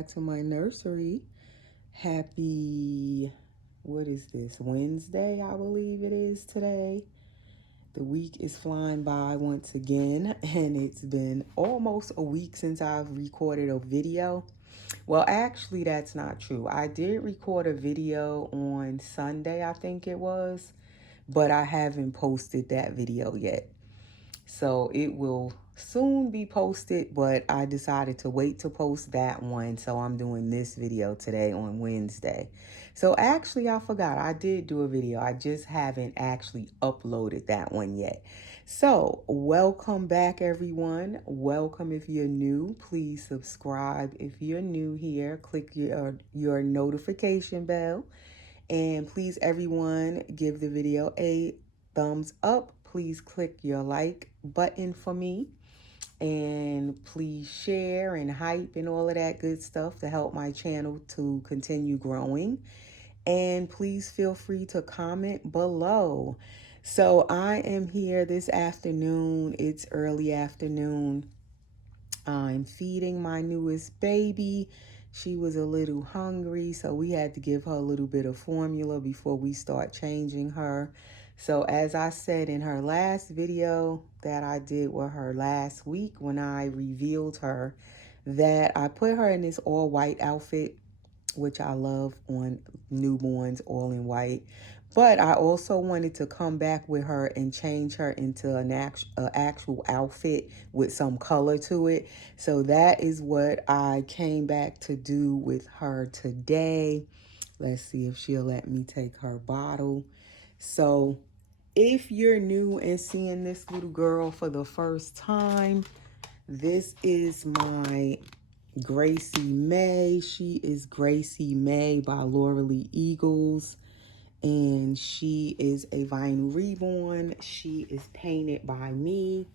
back to my nursery. Happy, what is this, Wednesday, I believe it is today. The week is flying by once again, and it's been almost a week since I've recorded a video. Well, actually, that's not true. I did record a video on Sunday, I think it was, but I haven't posted that video yet. So it will soon be posted, but I decided to wait to post that one. So I'm doing this video today on Wednesday. So actually, I forgot. I did do a video. I just haven't actually uploaded that one yet. So welcome back, everyone. Welcome if you're new. Please subscribe. If you're new here, click your notification bell. And please, everyone, give the video a thumbs up. Please click your like button for me. And please share and hype and all of that good stuff to help my channel to continue growing. And please feel free to comment below. So I am here this afternoon. It's early afternoon. I'm feeding my newest baby. She was a little hungry, so we had to give her a little bit of formula before we start changing her. So as I said in her last video that I did with her last week when I revealed her, that I put her in this all white outfit, which I love on newborns, all in white. But I also wanted to come back with her and change her into an actual outfit with some color to it. So that is what I came back to do with her today. Let's see if she'll let me take her bottle. So if you're new and seeing this little girl for the first time, this is my Gracie May. She is Gracie May by LLE Eagles, and she is a vinyl reborn. She is painted by me.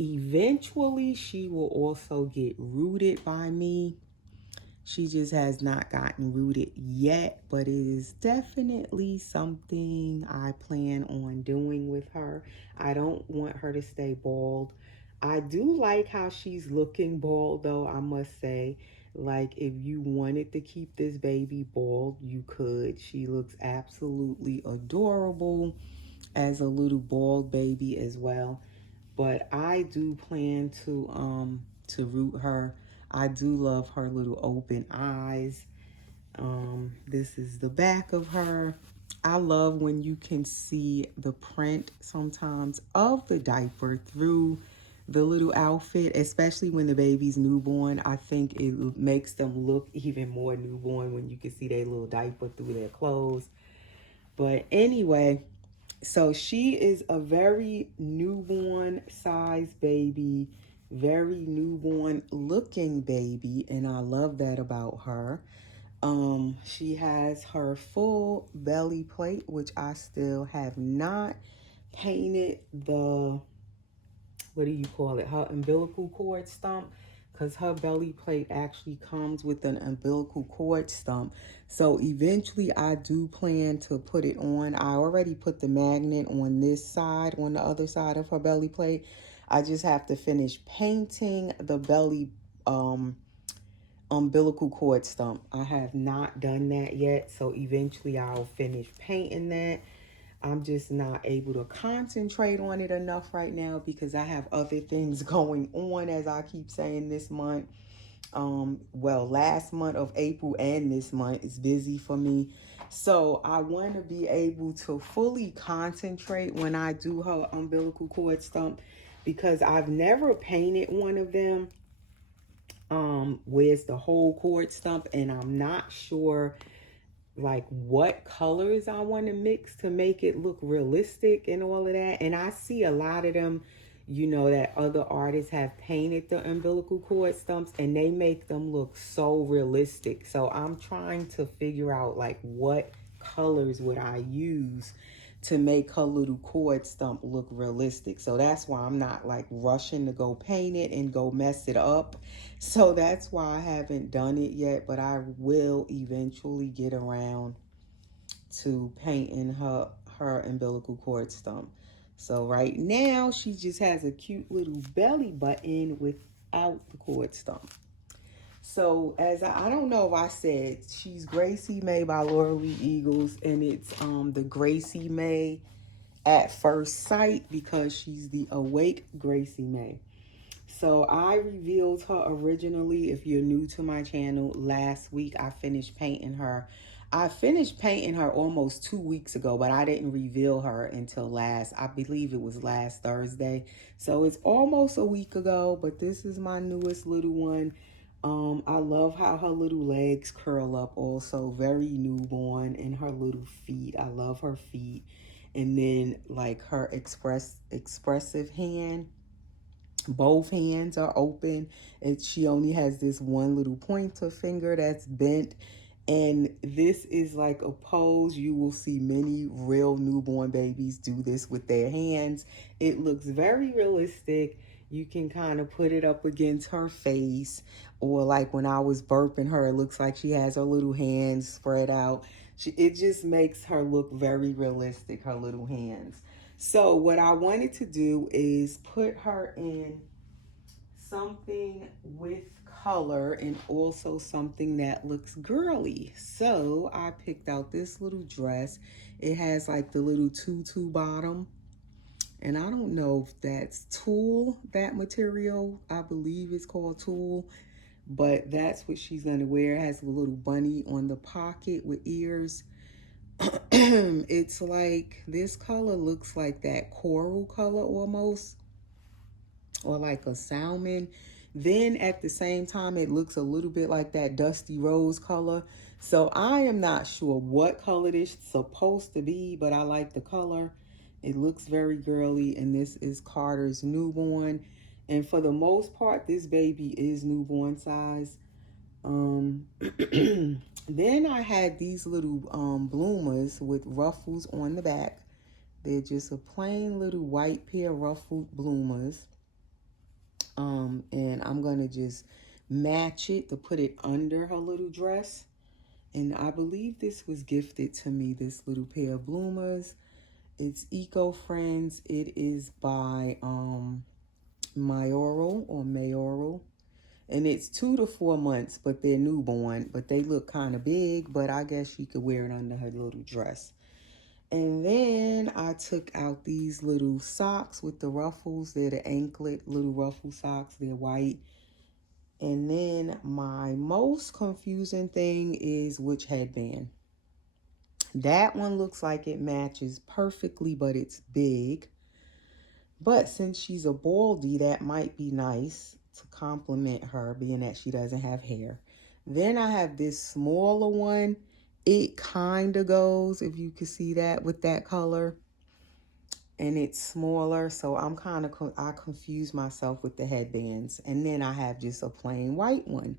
Eventually, she will also get rooted by me. She just has not gotten rooted yet, but it is definitely something I plan on doing with her. I don't want her to stay bald. I do like how she's looking bald, though, I must say. Like, if you wanted to keep this baby bald, you could. She looks absolutely adorable as a little bald baby as well. But I do plan to root her. I do love her little open eyes. This is the back of her. I love when you can see the print sometimes of the diaper through the little outfit, especially when the baby's newborn. I think it makes them look even more newborn when you can see their little diaper through their clothes. But anyway, so she is a very newborn size baby, very newborn looking baby, and I love that about her. She has her full belly plate, which I still have not painted the, what do you call it, her umbilical cord stump, because her belly plate actually comes with an umbilical cord stump. So eventually I do plan to put it on. I already put the magnet on this side, on the other side of her belly plate. I just have to finish painting the belly umbilical cord stump. I have not done that yet, so eventually I'll finish painting that. I'm just not able to concentrate on it enough right now because I have other things going on, as I keep saying, this month. Well, last month of April and this month is busy for me. So I want to be able to fully concentrate when I do her umbilical cord stump, because I've never painted one of them where's the whole cord stump, and I'm not sure like what colors I want to mix to make it look realistic and all of that. And I see a lot of them, you know, that other artists have painted the umbilical cord stumps and they make them look so realistic. So I'm trying to figure out like what colors would I use to make her little cord stump look realistic. So that's why I'm not like rushing to go paint it and go mess it up. So that's why I haven't done it yet, but I will eventually get around to painting her umbilical cord stump. So right now she just has a cute little belly button without the cord stump. So I don't know if I said, she's Gracie May by Laura Lee Eagles, and it's the Gracie May at First Sight, because she's the Awake Gracie May. So I revealed her originally, if you're new to my channel, last week. I finished painting her. I finished painting her almost 2 weeks ago, but I didn't reveal her until I believe it was last Thursday. So it's almost a week ago, but this is my newest little one. I love how her little legs curl up also, very newborn, and her little feet. I love her feet. And then like her expressive hand. Both hands are open, and she only has this one little pointer finger that's bent. And this is like a pose. You will see many real newborn babies do this with their hands. It looks very realistic. You can kind of put it up against her face, or like when I was burping her, it looks like she has her little hands spread out. It just makes her look very realistic, her little hands. So what I wanted to do is put her in something with color and also something that looks girly. So I picked out this little dress. It has like the little tutu bottom. And I don't know if that's tulle, that material. I believe it's called tulle. But that's what she's going to wear. It has a little bunny on the pocket with ears. It's like, this color looks like that coral color almost, or like a salmon. Then at the same time, it looks a little bit like that dusty rose color. So I am not sure what color this is supposed to be, but I like the color. It looks very girly, and this is Carter's newborn. And for the most part, this baby is newborn size. Then I had these little bloomers with ruffles on the back. They're just a plain little white pair of ruffled bloomers. And I'm gonna just match it to put it under her little dress. And I believe this was gifted to me, this little pair of bloomers. It's Eco Friends. It is by Mayoral. And it's 2 to 4 months, but they're newborn. But they look kind of big, but I guess she could wear it under her little dress. And then I took out these little socks with the ruffles. They're the anklet little ruffle socks. They're white. And then my most confusing thing is which headband. That one looks like it matches perfectly, but it's big. But since she's a baldy, that might be nice to complement her, being that she doesn't have hair. Then I have this smaller one. It kind of goes, if you can see that, with that color. And it's smaller, so I confuse myself with the headbands. And then I have just a plain white one.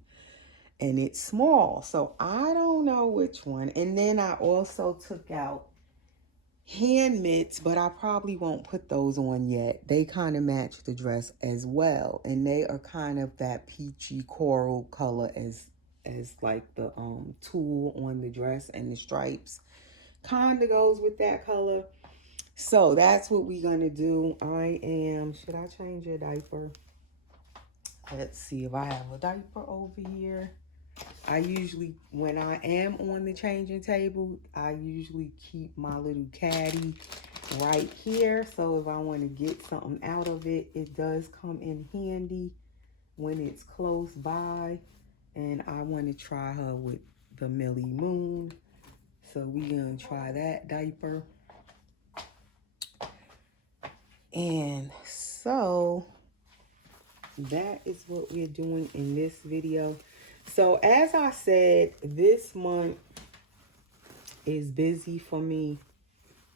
And it's small, so I don't know which one. And then I also took out hand mitts, but I probably won't put those on yet. They kind of match the dress as well, and they are kind of that peachy coral color as like the tulle on the dress, and the stripes kind of goes with that color. So that's what we're gonna do. Should I change your diaper? Let's see if I have a diaper over here. I usually, when I am on the changing table, I usually keep my little caddy right here. So if I want to get something out of it, it does come in handy when it's close by. And I want to try her with the Millie Moon. So we're going to try that diaper. And so that is what we're doing in this video. So as I said, this month is busy for me.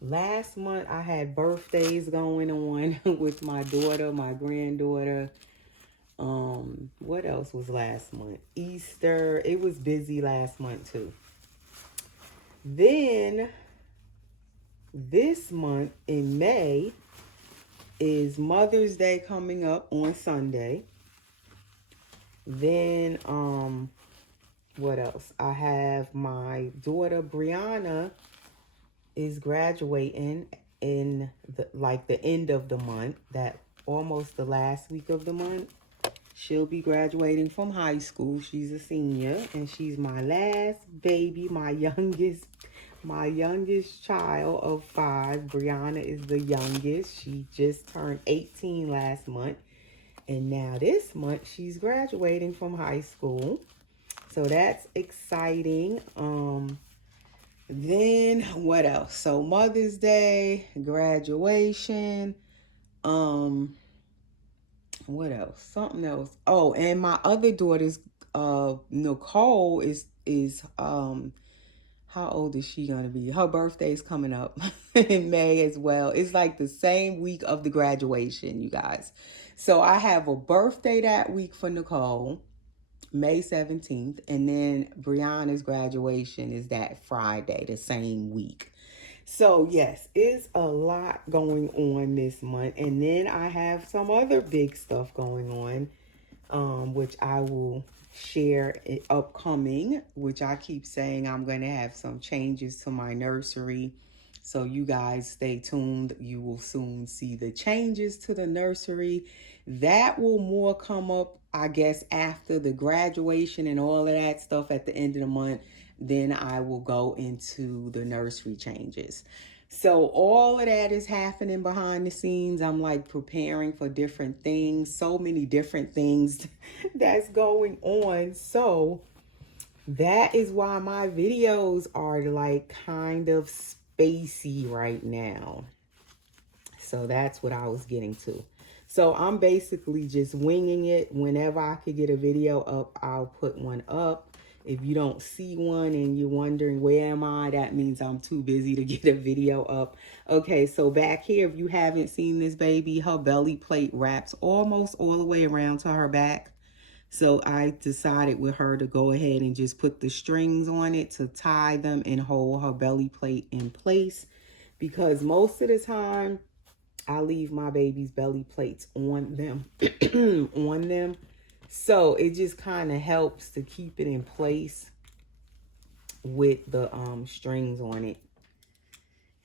Last month I had birthdays going on with my daughter, my granddaughter. What else was last month? Easter. It was busy last month too. Then this month in May is Mother's Day coming up on Sunday. Then, what else? I have my daughter, Brianna, is graduating in the end of the month, that almost the last week of the month. She'll be graduating from high school. She's a senior, and she's my last baby, my youngest child of 5. Brianna is the youngest. She just turned 18 last month. And now this month, she's graduating from high school. So that's exciting. Then what else? So Mother's Day, graduation. What else? Something else. Oh, and my other daughter's Nicole is how old is she gonna be? Her birthday is coming up in May as well. It's like the same week of the graduation, you guys. So I have a birthday that week for Nicole, May 17th, and then Brianna's graduation is that Friday, the same week. So yes, it's a lot going on this month. And then I have some other big stuff going on, which I will share upcoming, which I keep saying I'm going to have some changes to my nursery. So you guys stay tuned. You will soon see the changes to the nursery. That will more come up, I guess, after the graduation and all of that stuff at the end of the month. Then I will go into the nursery changes. So all of that is happening behind the scenes. I'm like preparing for different things, so many different things that's going on. So that is why my videos are like kind of spacey right now. So that's what I was getting to. So I'm basically just winging it. Whenever I could get a video up, I'll put one up. If you don't see one and you're wondering where am I, that means I'm too busy to get a video up. Okay, so back here, if you haven't seen this baby, her belly plate wraps almost all the way around to her back. So I decided with her to go ahead and just put the strings on it to tie them and hold her belly plate in place. Because most of the time, I leave my baby's belly plates on them. on them. So it just kind of helps to keep it in place with the strings on it.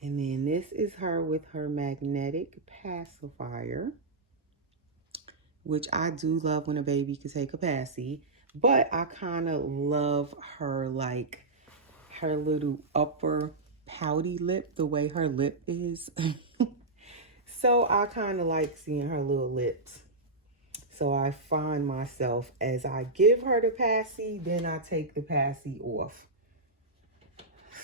And then this is her with her magnetic pacifier, which I do love when a baby can take a passy. But I kind of love her, like, her little upper pouty lip, the way her lip is. So I kind of like seeing her little lips. So I find myself, as I give her the passy, then I take the passy off.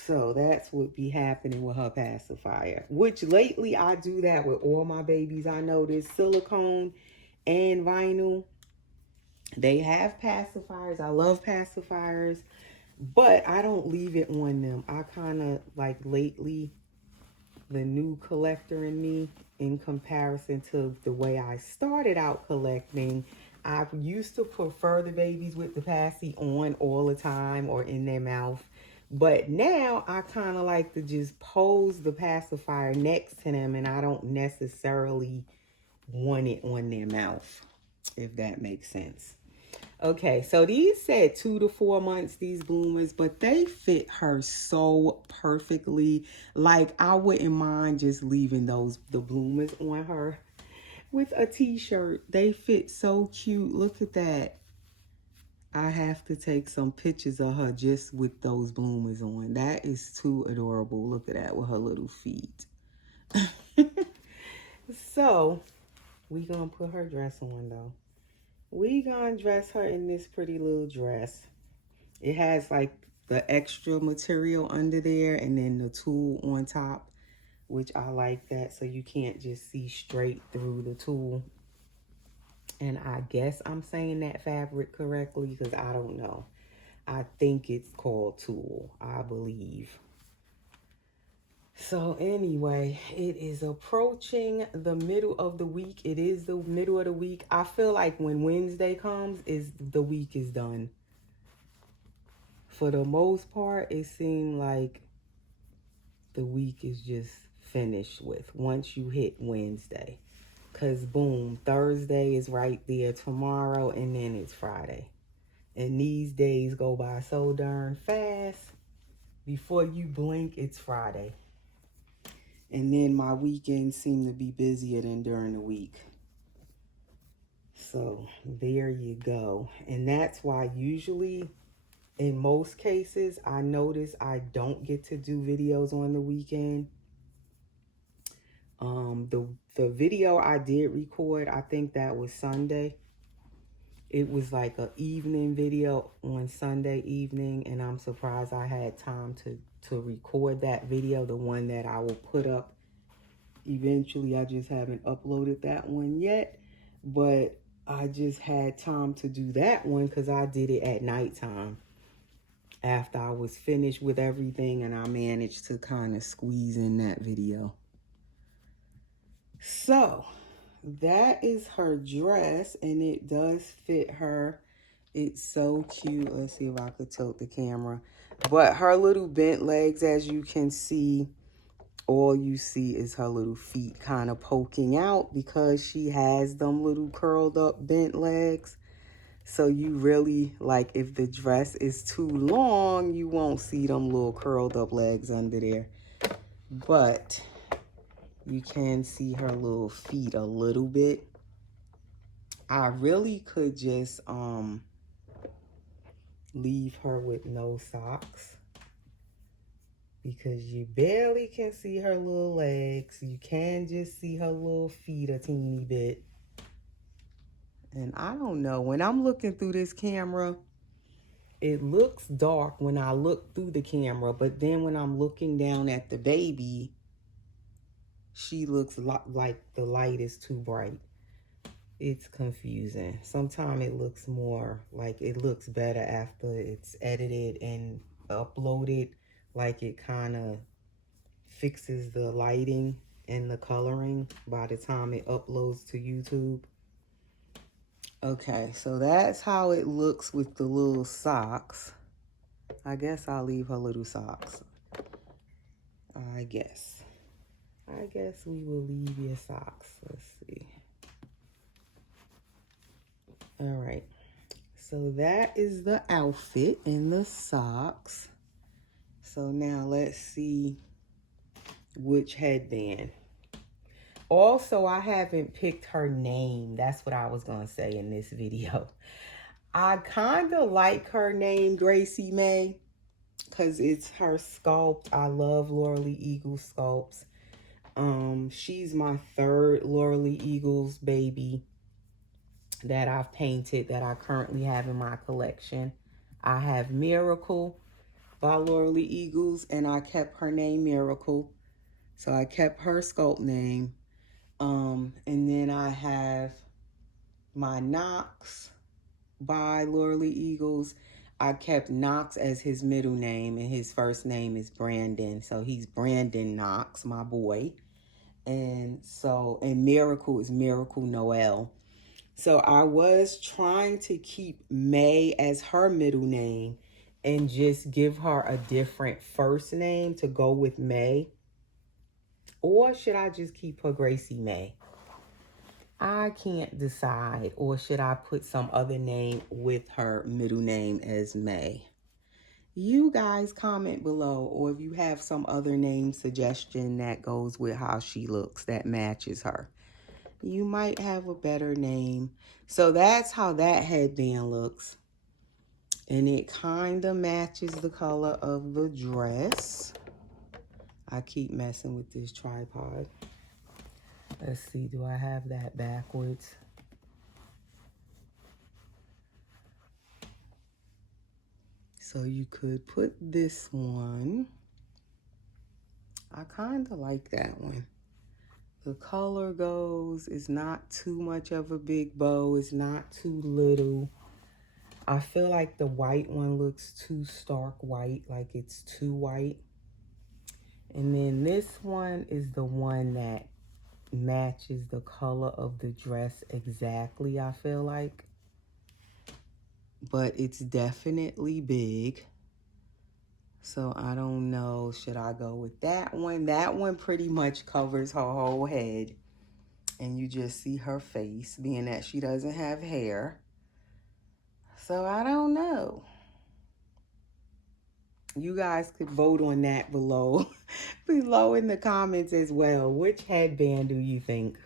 So that's what be happening with her pacifier. Which lately I do that with all my babies. I notice silicone and vinyl, they have pacifiers. I love pacifiers. But I don't leave it on them. I kind of like lately, the new collector in me, in comparison to the way I started out collecting, I used to prefer the babies with the passy on all the time or in their mouth. But now I kind of like to just pose the pacifier next to them, and I don't necessarily want it on their mouth, if that makes sense. Okay, so these said 2 to 4 months, these bloomers, but they fit her so perfectly. Like, I wouldn't mind just leaving the bloomers on her with a t-shirt. They fit so cute. Look at that. I have to take some pictures of her just with those bloomers on. That is too adorable. Look at that with her little feet. So, we gonna put her dress on, though. We gonna dress her in this pretty little dress. It has like the extra material under there and then the tulle on top, which I like that, so you can't just see straight through the tulle. And I guess I'm saying that fabric correctly because I don't know. I think it's called tulle, I believe. So anyway, it is approaching the middle of the week. It is the middle of the week. I feel like when Wednesday comes, the week is done. For the most part, it seemed like the week is just finished with once you hit Wednesday. Because boom, Thursday is right there tomorrow, and then it's Friday. And these days go by so darn fast. Before you blink, it's Friday. And then my weekends seem to be busier than during the week. So there you go. And that's why usually in most cases, I notice I don't get to do videos on the weekend. The video I did record, I think that was Sunday. It was like an evening video on Sunday evening, and I'm surprised I had time to record that video, the one that I will put up eventually. I just haven't uploaded that one yet, but I just had time to do that one because I did it at nighttime after I was finished with everything, and I managed to kind of squeeze in that video. So that is her dress, and it does fit her. It's so cute. Let's see if I could tilt the camera. But her little bent legs, as you can see, all you see is her little feet kind of poking out because she has them little curled up bent legs. So you really, like, if the dress is too long, you won't see them little curled up legs under there. But you can see her little feet a little bit. I really could just leave her with no socks because you barely can see her little legs. You can just see her little feet a teeny bit. And I don't know, when I'm looking through this camera, it looks dark when I look through the camera, but then when I'm looking down at the baby, she looks like the light is too bright. It's confusing. Sometimes it looks more like it looks better after it's edited and uploaded, like it kind of fixes the lighting and the coloring by the time it uploads to YouTube. Okay, so that's how it looks with the little socks. I guess I'll leave her little socks. I guess we will leave your socks. Let's see. All right. So that is the outfit and the socks. So now let's see which headband. Also, I haven't picked her name. That's what I was going to say in this video. I kind of like her name, Gracie May, because it's her sculpt. I love Laurel Eagle sculpts. She's my third Laurel Eagles baby that I've painted that I currently have in my collection. I have Miracle by Laurel Eagles, and I kept her name Miracle. So I kept her sculpt name. And then I have my Knox by Laurel Eagles. I kept Knox as his middle name, and his first name is Brandon. So he's Brandon Knox, my boy. And Miracle is Miracle Noel. So I was trying to keep May as her middle name and just give her a different first name to go with May. Or should I just keep her Gracie May? I can't decide. Or should I put some other name with her middle name as May? You guys comment below, or if you have some other name suggestion that goes with how she looks, that matches her. You might have a better name. So that's how that headband looks. And it kind of matches the color of the dress. I keep messing with this tripod. Let's see, do I have that backwards? So you could put this one. I kind of like that one. The color goes, it's not too much of a big bow. It's not too little. I feel like the white one looks too stark white, like it's too white. And then this one is the one that matches the color of the dress exactly, I feel like. But it's definitely big. So I don't know, should I go with that one? That one pretty much covers her whole head. And you just see her face, being that she doesn't have hair. So I don't know. You guys could vote on that below. Below in the comments as well. Which headband do you think?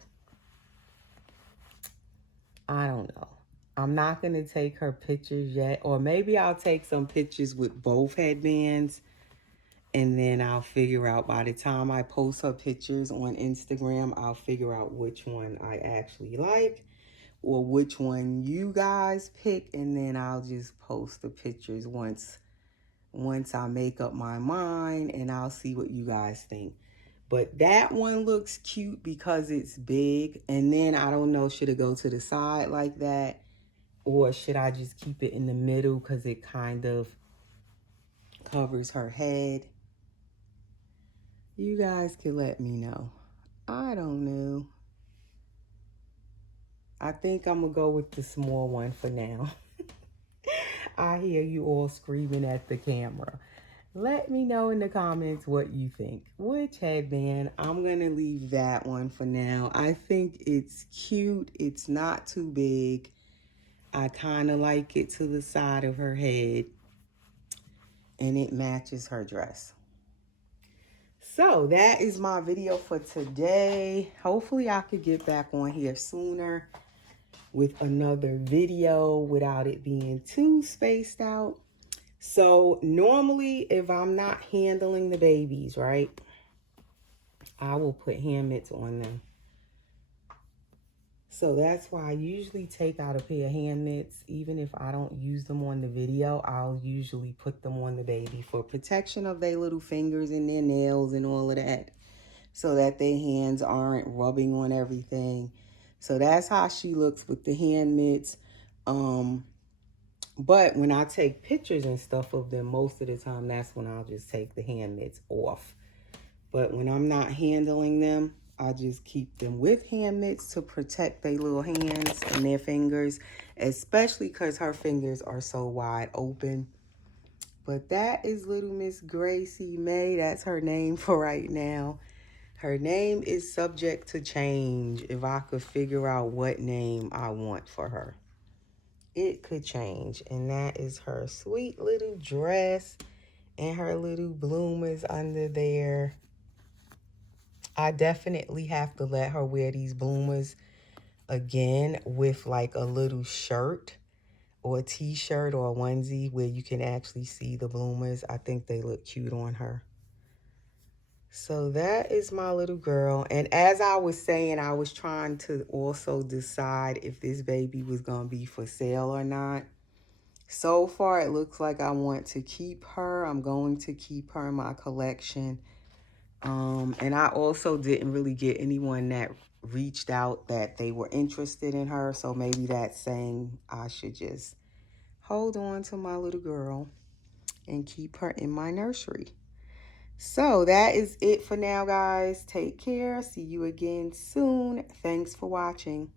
I don't know. I'm not going to take her pictures yet. Or maybe I'll take some pictures with both headbands. And then I'll figure out, by the time I post her pictures on Instagram, I'll figure out which one I actually like or which one you guys pick. And then I'll just post the pictures once I make up my mind, and I'll see what you guys think. But that one looks cute because it's big. And then I don't know, should it go to the side like that? Or should I just keep it in the middle because it kind of covers her head? You guys can let me know. I don't know. I think I'm going to go with the small one for now. I hear you all screaming at the camera. Let me know in the comments what you think. Which headband? I'm going to leave that one for now. I think it's cute. It's not too big. I kind of like it to the side of her head. And it matches her dress. So that is my video for today. Hopefully I could get back on here sooner with another video without it being too spaced out. So normally if I'm not handling the babies, right, I will put hand mitts on them. So that's why I usually take out a pair of hand mitts. Even if I don't use them on the video, I'll usually put them on the baby for protection of their little fingers and their nails and all of that, so that their hands aren't rubbing on everything. So that's how she looks with the hand mitts. But when I take pictures and stuff of them, most of the time, that's when I'll just take the hand mitts off. But when I'm not handling them, I just keep them with hand mitts to protect their little hands and their fingers, especially because her fingers are so wide open. But that is little Miss Gracie May. That's her name for right now. Her name is subject to change if I could figure out what name I want for her. It could change. And that is her sweet little dress and her little bloomers under there. I definitely have to let her wear these bloomers again with like a little shirt or a t-shirt or a onesie where you can actually see the bloomers. I think they look cute on her. So that is my little girl. And as I was saying, I was trying to also decide if this baby was going to be for sale or not. So far, it looks like I want to keep her. I'm going to keep her in my collection. And I also didn't really get anyone that reached out that they were interested in her. So maybe that's saying I should just hold on to my little girl and keep her in my nursery. So that is it for now, guys. Take care. See you again soon. Thanks for watching.